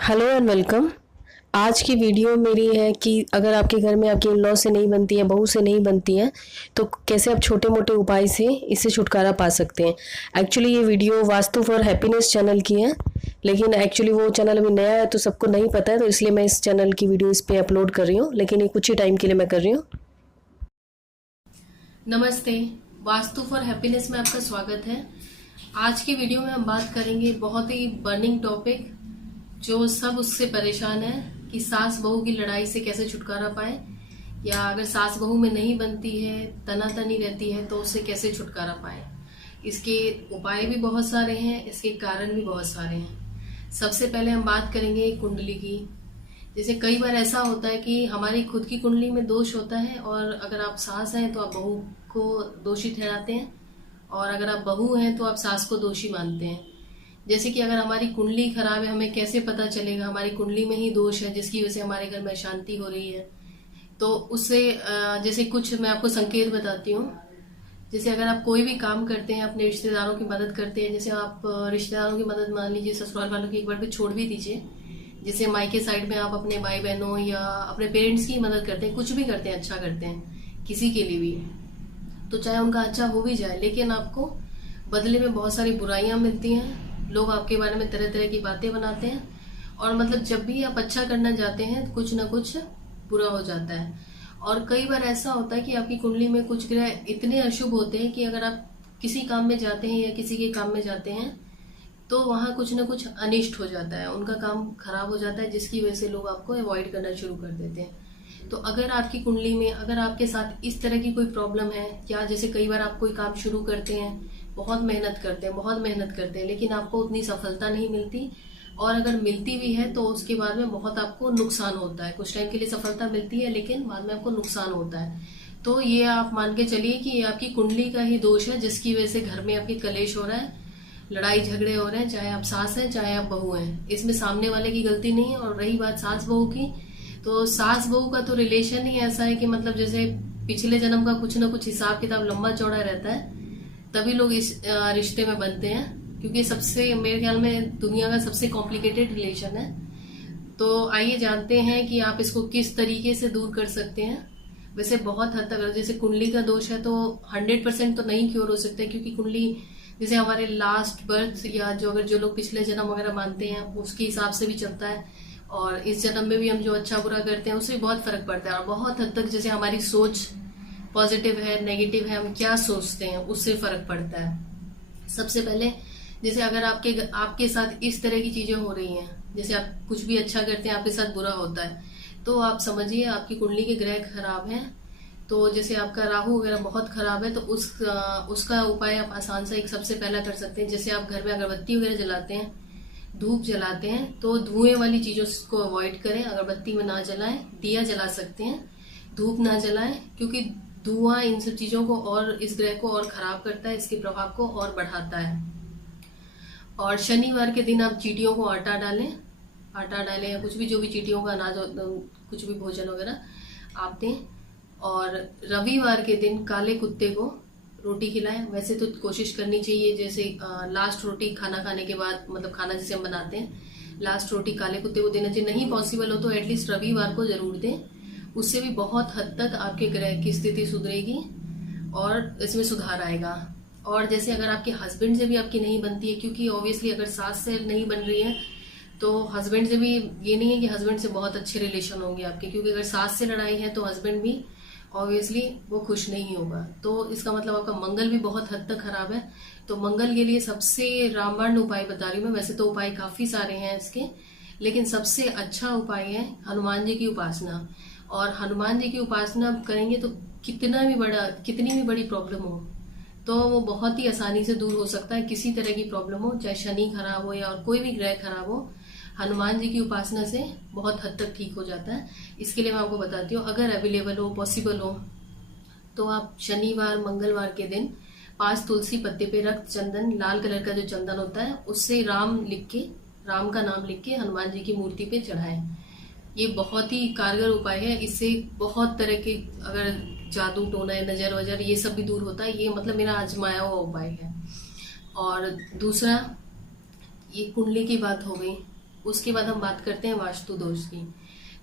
Hello and welcome. आज की video मेरी है कि अगर आपके घर में आपकी इन लॉ से नहीं बनती है, बहू से नहीं बनती है, तो कैसे आप छोटे मोटे उपाय से इससे छुटकारा पा सकते हैं। एक्चुअली ये video vastu for happiness channel की है, लेकिन एक्चुअली वो चैनल अभी नया है तो सबको नहीं पता है, तो इसलिए मैं इस चैनल की वीडियो इस पर अपलोड कर रही हूँ, लेकिन ये कुछ ही टाइम के लिए मैं कर रही हूँ। नमस्ते, वास्तु फॉर हैप्पीनेस में आपका स्वागत है। आज की वीडियो में हम बात करेंगे बहुत ही बर्निंग टॉपिक, जो सब उससे परेशान है कि सास बहू की लड़ाई से कैसे छुटकारा पाए, या अगर सास बहू में नहीं बनती है, तनातनी रहती है, तो उससे कैसे छुटकारा पाए। इसके उपाय भी बहुत सारे हैं, इसके कारण भी बहुत सारे हैं। सबसे पहले हम बात करेंगे कुंडली की। जैसे कई बार ऐसा होता है कि हमारी खुद की कुंडली में दोष होता है, और अगर आप सास हैं तो आप बहू को दोषी ठहराते हैं, और अगर आप बहू हैं तो आप सास को दोषी मानते हैं। जैसे कि अगर हमारी कुंडली खराब है, हमें कैसे पता चलेगा हमारी कुंडली में ही दोष है जिसकी वजह से हमारे घर में अशांति हो रही है। तो उससे जैसे कुछ मैं आपको संकेत बताती हूँ। जैसे अगर आप कोई भी काम करते हैं, अपने रिश्तेदारों की मदद करते हैं, जैसे आप रिश्तेदारों की मदद मान लीजिए ससुराल वालों की एक बार भी छोड़ भी दीजिए, जैसे मायके साइड में आप अपने भाई बहनों या अपने पेरेंट्स की मदद करते हैं, कुछ भी करते हैं, अच्छा करते हैं किसी के लिए भी, तो चाहे उनका अच्छा हो भी जाए, लेकिन आपको बदले में बहुत सारी बुराइयां मिलती हैं। लोग आपके बारे में तरह तरह की बातें बनाते हैं, और मतलब जब भी आप अच्छा करना जाते हैं कुछ ना कुछ बुरा हो जाता है। और कई बार ऐसा होता है कि आपकी कुंडली में कुछ ग्रह इतने अशुभ होते हैं कि अगर आप किसी काम में जाते हैं या किसी के काम में जाते हैं तो वहां कुछ ना कुछ अनिष्ट हो जाता है, उनका काम खराब हो जाता है, जिसकी वजह से लोग आपको अवॉइड करना शुरू कर देते हैं। तो अगर आपकी कुंडली में, अगर आपके साथ इस तरह की कोई प्रॉब्लम है, या जैसे कई बार आप कोई काम शुरू करते हैं, बहुत मेहनत करते हैं, लेकिन आपको उतनी सफलता नहीं मिलती, और अगर मिलती भी है तो उसके बाद में बहुत आपको नुकसान होता है। कुछ टाइम के लिए सफलता मिलती है, लेकिन बाद में आपको नुकसान होता है। तो ये आप मान के चलिए कि ये आपकी कुंडली का ही दोष है, जिसकी वजह से घर में आपकी कलेश हो रहा है, लड़ाई झगड़े हो रहे हैं, चाहे आप सास हैं चाहे आप बहू हैं। इसमें सामने वाले की गलती नहीं है। और रही बात सास बहू की, तो सास बहू का तो रिलेशन ही ऐसा है कि मतलब जैसे पिछले जन्म का कुछ ना कुछ हिसाब किताब लंबा चौड़ा रहता है, तभी लोग इस रिश्ते में बनते हैं, क्योंकि सबसे मेरे ख्याल में दुनिया का सबसे कॉम्प्लिकेटेड रिलेशन है। तो आइए जानते हैं कि आप इसको किस तरीके से दूर कर सकते हैं। वैसे बहुत हद तक, जैसे कुंडली का दोष है तो 100% तो नहीं क्योर हो सकता, क्योंकि कुंडली जैसे हमारे लास्ट बर्थ, या जो लोग पिछले जन्म वगैरह मानते हैं उसके हिसाब से भी चलता है, और इस जन्म में भी हम जो अच्छा बुरा करते हैं उससे भी बहुत फर्क पड़ता है। और बहुत हद तक जैसे हमारी सोच पॉजिटिव है नेगेटिव है, हम क्या सोचते हैं उससे फर्क पड़ता है। सबसे पहले जैसे अगर आपके साथ इस तरह की चीजें हो रही हैं, जैसे आप कुछ भी अच्छा करते हैं आपके साथ बुरा होता है, तो आप समझिए आपकी कुंडली के ग्रह खराब हैं। तो जैसे आपका राहु वगैरह बहुत खराब है, तो उसका उपाय आप आसान सा एक सबसे पहला कर सकते हैं। जैसे आप घर में अगरबत्ती वगैरह जलाते हैं, धूप जलाते हैं, तो धुएं वाली चीजों को अवॉइड करें। अगरबत्ती में ना जलाएं, दिया जला सकते हैं, धूप ना जलाएं, क्योंकि धुआं इन सब चीजों को और इस ग्रह को और खराब करता है, इसके प्रभाव को और बढ़ाता है। और शनिवार के दिन आप चींटियों को आटा डालें, या कुछ भी जो भी चींटियों का अनाज, कुछ भी भोजन वगैरह आप दें। और रविवार के दिन काले कुत्ते को रोटी खिलाएं। वैसे तो कोशिश करनी चाहिए, जैसे लास्ट रोटी खाना खाने के बाद, मतलब खाना जिसे हम बनाते हैं, लास्ट रोटी काले कुत्ते को देना चाहिए। नहीं पॉसिबल हो तो एटलीस्ट रविवार को जरूर दें, उससे भी बहुत हद तक आपके ग्रह की स्थिति सुधरेगी और इसमें सुधार आएगा। और जैसे अगर आपके हस्बैंड से भी आपकी नहीं बनती है, क्योंकि ऑब्वियसली अगर सास से नहीं बन रही है तो हस्बैंड से भी, ये नहीं है कि हस्बैंड से बहुत अच्छे रिलेशन होंगे आपके, क्योंकि अगर सास से लड़ाई है तो हस्बैंड भी ऑब्वियसली वो खुश नहीं होगा। तो इसका मतलब आपका मंगल भी बहुत हद तक खराब है। तो मंगल के लिए सबसे रामबाण उपाय बता रही हूँ मैं। वैसे तो उपाय काफी सारे हैं इसके, लेकिन सबसे अच्छा उपाय है हनुमान जी की उपासना। और हनुमान जी की उपासना करेंगे तो कितनी भी बड़ी प्रॉब्लम हो तो वो बहुत ही आसानी से दूर हो सकता है। किसी तरह की प्रॉब्लम हो, चाहे शनि खराब हो या और कोई भी ग्रह खराब हो, हनुमान जी की उपासना से बहुत हद तक ठीक हो जाता है। इसके लिए मैं आपको बताती हूँ, अगर अवेलेबल हो, पॉसिबल हो, तो आप शनिवार मंगलवार के दिन 5 तुलसी पत्ते पे रक्त चंदन, लाल कलर का जो चंदन होता है, उससे राम का नाम लिख के हनुमान जी की मूर्ति पे चढ़ाएं। ये बहुत ही कारगर उपाय है। इससे बहुत तरह के, अगर जादू टोना है, नजर वजर, ये सब भी दूर होता है। ये मतलब मेरा आजमाया हुआ उपाय है। और दूसरा, ये कुंडली की बात हो गई। उसके बाद हम बात करते हैं वास्तु दोष की।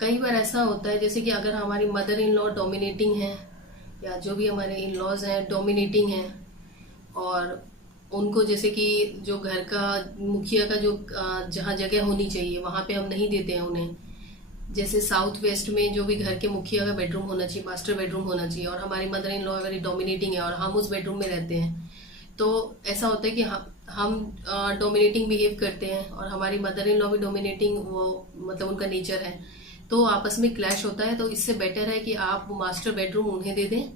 कई बार ऐसा होता है जैसे कि अगर हमारी मदर इन लॉ डोमिनेटिंग है या जो भी हमारे इन लॉज हैं डोमिनेटिंग हैं, और उनको जैसे कि जो घर का मुखिया का जो जहाँ जगह होनी चाहिए वहां पे हम नहीं देते हैं उन्हें। जैसे साउथ वेस्ट में जो भी घर के मुखिया का बेडरूम होना चाहिए, मास्टर बेडरूम होना चाहिए, और हमारी mother in law very dominating है और हम उस बेडरूम में रहते हैं, तो ऐसा होता है कि हम डोमिनेटिंग बिहेव करते हैं और हमारी मदर इन लॉ भी डोमिनेटिंग, वो मतलब उनका नेचर है, तो आपस में क्लैश होता है। तो इससे बेटर है कि आप मास्टर बेडरूम उन्हें दे दें,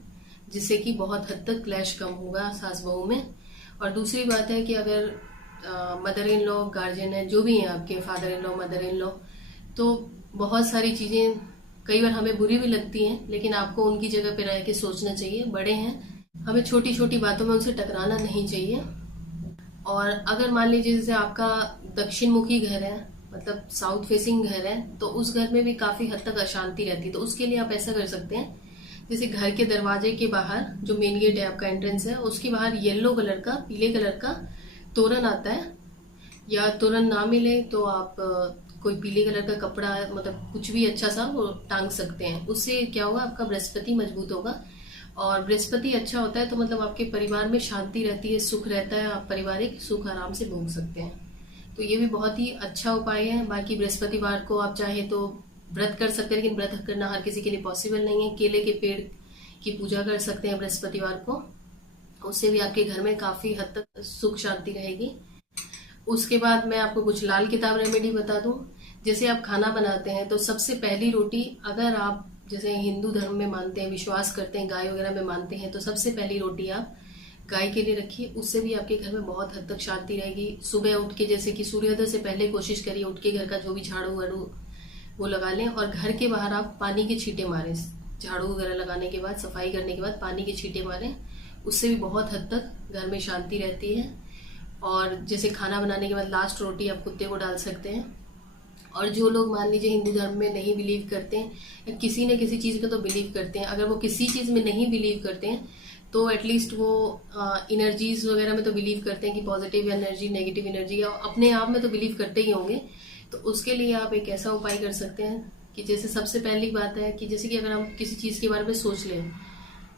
जिससे कि बहुत हद तक क्लैश कम होगा सास बहू में। और दूसरी बात है कि अगर मदर इन लॉ गार्जियन है, जो भी हैं आपके father in law mother in law, तो बहुत सारी चीजें कई बार हमें बुरी भी लगती हैं, लेकिन आपको उनकी जगह पे रह के सोचना चाहिए। बड़े हैं, हमें छोटी छोटी बातों में उनसे टकराना नहीं चाहिए। और अगर मान लीजिए जैसे आपका दक्षिण मुखी घर है, मतलब साउथ फेसिंग घर है, तो उस घर में भी काफी हद तक अशांति रहती है। तो उसके लिए आप ऐसा कर सकते हैं, जैसे घर के दरवाजे के बाहर जो मेन गेट है आपका एंट्रेंस है, उसके बाहर येलो कलर का, पीले कलर का तोरण आता है, या तोरण ना मिले तो आप कोई पीले कलर का कपड़ा, मतलब कुछ भी अच्छा सा वो टांग सकते हैं। उससे क्या होगा, आपका बृहस्पति मजबूत होगा, और बृहस्पति अच्छा होता है तो मतलब आपके परिवार में शांति रहती है, सुख रहता है, आप पारिवारिक सुख आराम से भोग सकते हैं। तो ये भी बहुत ही अच्छा उपाय है। बाकी बृहस्पतिवार को आप चाहे तो व्रत कर सकते हैं, लेकिन व्रत करना हर किसी के लिए पॉसिबल नहीं है। केले के पेड़ की पूजा कर सकते हैं बृहस्पतिवार को, उससे भी आपके घर में काफी हद तक सुख शांति रहेगी। उसके बाद मैं आपको कुछ लाल किताब रेमेडी बता दूं। जैसे आप खाना बनाते हैं तो सबसे पहली रोटी, अगर आप जैसे हिंदू धर्म में मानते हैं, विश्वास करते हैं, गाय वगैरह में मानते हैं, तो सबसे पहली रोटी आप गाय के लिए रखिए। उससे भी आपके घर में बहुत हद तक शांति रहेगी। सुबह उठ के जैसे कि सूर्योदय से पहले कोशिश करिए उठ के घर का जो भी झाड़ू वाड़ू वो लगा लें, और घर के बाहर आप पानी के छींटे मारें। झाड़ू वगैरह लगाने के बाद, सफाई करने के बाद पानी के छींटे मारें, उससे भी बहुत हद तक घर में शांति रहती है। और जैसे खाना बनाने के बाद लास्ट रोटी आप कुत्ते को डाल सकते हैं। और जो लोग मान लीजिए हिंदू धर्म में नहीं बिलीव करते हैं, या किसी न किसी चीज में तो बिलीव करते हैं, अगर वो किसी चीज में नहीं बिलीव करते हैं तो एटलीस्ट वो एनर्जीज वगैरह में तो बिलीव करते हैं कि पॉजिटिव एनर्जी, नेगेटिव एनर्जी, या अपने आप में तो बिलीव करते ही होंगे। तो उसके लिए आप एक ऐसा उपाय कर सकते हैं कि जैसे सबसे पहली बात है कि जैसे कि अगर हम किसी चीज के बारे में सोच लें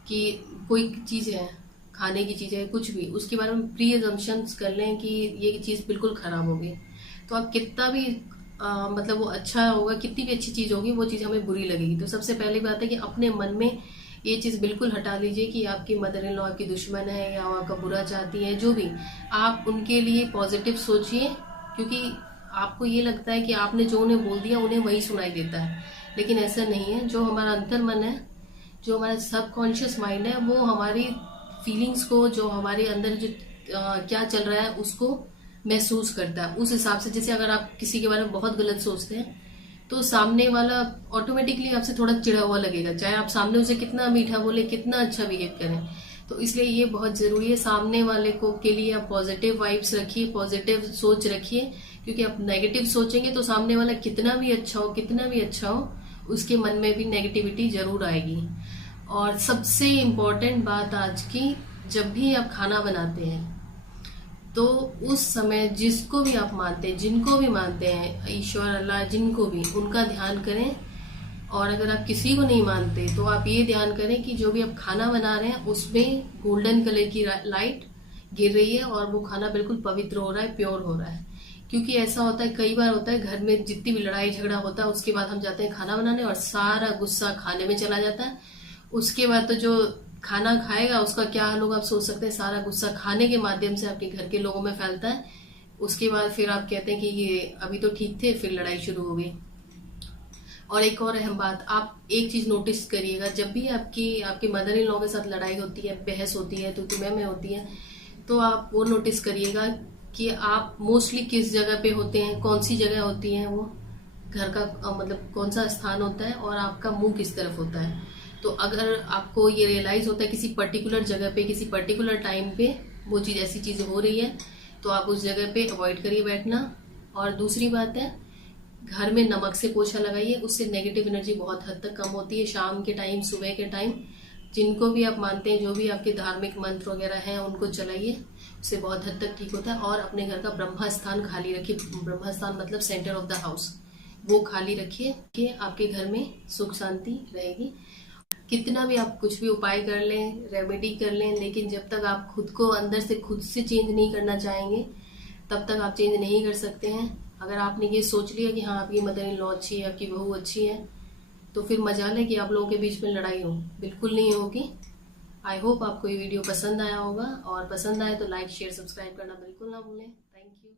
कि कोई चीज है, खाने की चीज है, कुछ भी, उसके बारे में प्री अजम्पशंस कर लें कि ये चीज बिल्कुल खराब होगी, तो आप कितना भी मतलब वो अच्छा होगा, कितनी भी अच्छी चीज होगी, वो चीज हमें बुरी लगेगी। तो सबसे पहली बात है कि अपने मन में ये चीज बिल्कुल हटा लीजिए कि आपकी मदर इन लॉ आपकी दुश्मन है या आपका बुरा चाहती है। जो भी, आप उनके लिए पॉजिटिव सोचिए, क्योंकि आपको ये लगता है कि आपने जो उन्हें बोल दिया उन्हें वही सुनाई देता है, लेकिन ऐसा नहीं है। जो हमारा अंतर मन है, जो हमारा सबकॉन्शियस माइंड है, वो हमारी फीलिंग्स को, जो हमारे अंदर जो क्या चल रहा है उसको महसूस करता है। उस हिसाब से जैसे अगर आप किसी के बारे में बहुत गलत सोचते हैं तो सामने वाला ऑटोमेटिकली आपसे थोड़ा चिढ़ा हुआ लगेगा, चाहे आप सामने उसे कितना मीठा बोले, कितना अच्छा बिहेव करें। तो इसलिए ये बहुत जरूरी है, सामने वाले को के लिए आप पॉजिटिव वाइब्स रखिए, पॉजिटिव सोच रखिए, क्योंकि आप नेगेटिव सोचेंगे तो सामने वाला कितना भी अच्छा हो उसके मन में भी नेगेटिविटी जरूर आएगी। और सबसे इम्पोर्टेंट बात आज की, जब भी आप खाना बनाते हैं तो उस समय जिसको भी आप मानते हैं, जिनको भी मानते हैं, ईश्वर, अल्लाह, जिनको भी, उनका ध्यान करें। और अगर आप किसी को नहीं मानते तो आप ये ध्यान करें कि जो भी आप खाना बना रहे हैं उसमें गोल्डन कलर की लाइट गिर रही है और वो खाना बिल्कुल पवित्र हो रहा है, प्योर हो रहा है। क्योंकि ऐसा होता है, कई बार होता है घर में जितनी भी लड़ाई झगड़ा होता है उसके बाद हम जाते हैं खाना बनाने और सारा गुस्सा खाने में चला जाता है। उसके बाद तो जो खाना खाएगा उसका क्या हाल होगा आप सोच सकते हैं। सारा गुस्सा खाने के माध्यम से आपके घर के लोगों में फैलता है। उसके बाद फिर आप कहते हैं कि ये अभी तो ठीक थे, फिर लड़ाई शुरू हो गई। और एक और अहम बात, आप एक चीज नोटिस करिएगा, जब भी आपकी मदर इन लॉ के साथ लड़ाई होती है, बहस होती है, तो तुम्हें में होती है, तो आप वो नोटिस करिएगा कि आप मोस्टली किस जगह पे होते हैं, कौन सी जगह होती है, वो घर का मतलब कौन सा स्थान होता है और आपका मुंह किस तरफ होता है। तो अगर आपको ये रियलाइज होता है किसी पर्टिकुलर जगह पे, किसी पर्टिकुलर टाइम पे वो चीज, ऐसी चीज हो रही है, तो आप उस जगह पे अवॉइड करिए बैठना। और दूसरी बात है, घर में नमक से पोछा लगाइए, उससे नेगेटिव एनर्जी बहुत हद तक कम होती है। शाम के टाइम, सुबह के टाइम, जिनको भी आप मानते हैं, जो भी आपके धार्मिक मंत्र वगैरह हैं उनको चलाइए। उससे बहुत हद तक ठीक होता है। और अपने घर का ब्रह्म स्थान खाली रखिए, ब्रह्म स्थान मतलब सेंटर ऑफ द हाउस, वो खाली रखिए कि आपके घर में सुख शांति रहेगी। कितना भी आप कुछ भी उपाय कर लें, रेमेडी कर लें, लेकिन जब तक आप खुद को अंदर से खुद से चेंज नहीं करना चाहेंगे तब तक आप चेंज नहीं कर सकते हैं। अगर आपने ये सोच लिया कि हाँ आपकी मदर इन लॉ अच्छी है, आपकी बहू अच्छी है, तो फिर मजाल है कि आप लोगों के बीच में लड़ाई हो, बिल्कुल नहीं होगी। आई होप आपको ये वीडियो पसंद आया होगा, और पसंद आए तो लाइक शेयर सब्सक्राइब करना बिल्कुल ना भूलें। Thank you.